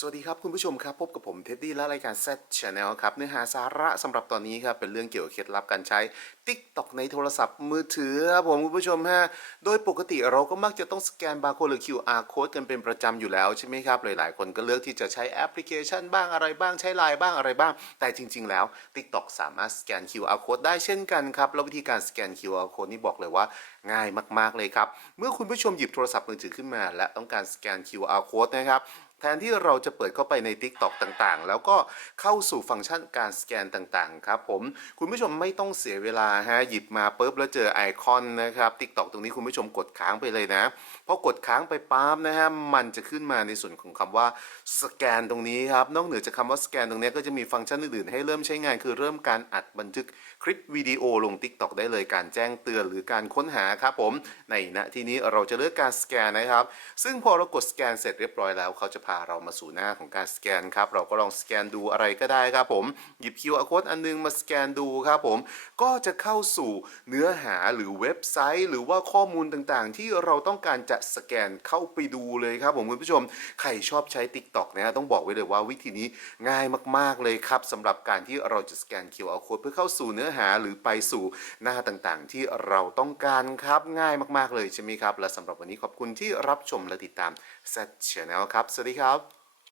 สวัสดีครับคุณผู้ชมครับ พบกับผมเท็ดดี้และรายการ Z Channel ครับ เนื้อหาสาระสำหรับตอนนี้ครับ เป็นเรื่องเกี่ยวกับเคล็ดลับการใช้ TikTok ในโทรศัพท์มือถือครับผมคุณผู้ชมฮะโดยปกติเราก็มักจะต้องสแกนบาร์โค้ดหรือ QR code กันเป็นประจำอยู่แล้วใช่ไหมครับ หลายๆ คนก็เลือกที่จะใช้แอปพลิเคชันบ้างอะไรบ้างใช้ไลน์บ้างอะไรบ้าง แต่จริง ๆ แล้ว TikTok สามารถสแกน QR code ได้เช่นกันครับแล้ววิธีการสแกน QR code นี่บอกเลยว่าง่ายมาก ๆเลยครับเมื่อคุณผู้ชมหยิบโทรศัพท์มือถือขึ้นมา และต้องการสแกน QR code นะครับ แทนที่เราจะเปิดเข้าไปใน TikTok ต่างๆ แล้วก็เข้าสู่ฟังก์ชันการสแกนต่างๆ ครับผม คุณผู้ชมไม่ต้องเสียเวลาฮะ หยิบมาปุ๊บแล้วเจอไอคอนนะครับ TikTok ตรงนี้คุณผู้ชมกดค้างไปเลยนะพอกดค้างไปปั๊บนะฮะ มันจะขึ้นมาในส่วนของคำว่าสแกนตรงนี้ครับ นอกเหนือจากคำว่าสแกนตรงนี้ก็จะมีฟังก์ชันอื่นๆ ให้เริ่มใช้งาน คือเริ่มการอัดบันทึกคลิปวิดีโอลง TikTok ได้เลยการแจ้งเตือนหรือการค้นหาครับผม ในณที่นี้เราจะเลือกการสแกนนะครับ ซึ่งพอเรากดสแกนเสร็จเรียบร้อยแล้วเขาจะพาเรามาสู่หน้าของการสแกนครับ เราก็ลองสแกนดูอะไรก็ได้ครับผม หยิบ QR code อันนึงมาสแกนดูครับผม ก็จะเข้าสู่เนื้อหาหรือเว็บไซต์ หรือว่าข้อมูลต่างๆ ที่เราต้องการจะสแกนเข้าไปดูเลยครับผมคุณผู้ชม ใครชอบใช้ TikTok นะฮะต้องบอกไว้เลยว่าวิธีนี้ง่ายมากๆเลยครับสำหรับการที่เราจะสแกน QR code เพื่อเข้าสู่เนื้อหาหรือไปสู่หน้าต่างๆ ที่เราต้องการครับง่ายมากๆเลยใช่ไหมครับ และสำหรับวันนี้ขอบคุณที่รับชมและติดตาม Z Channel ครับ สวัสดีครับ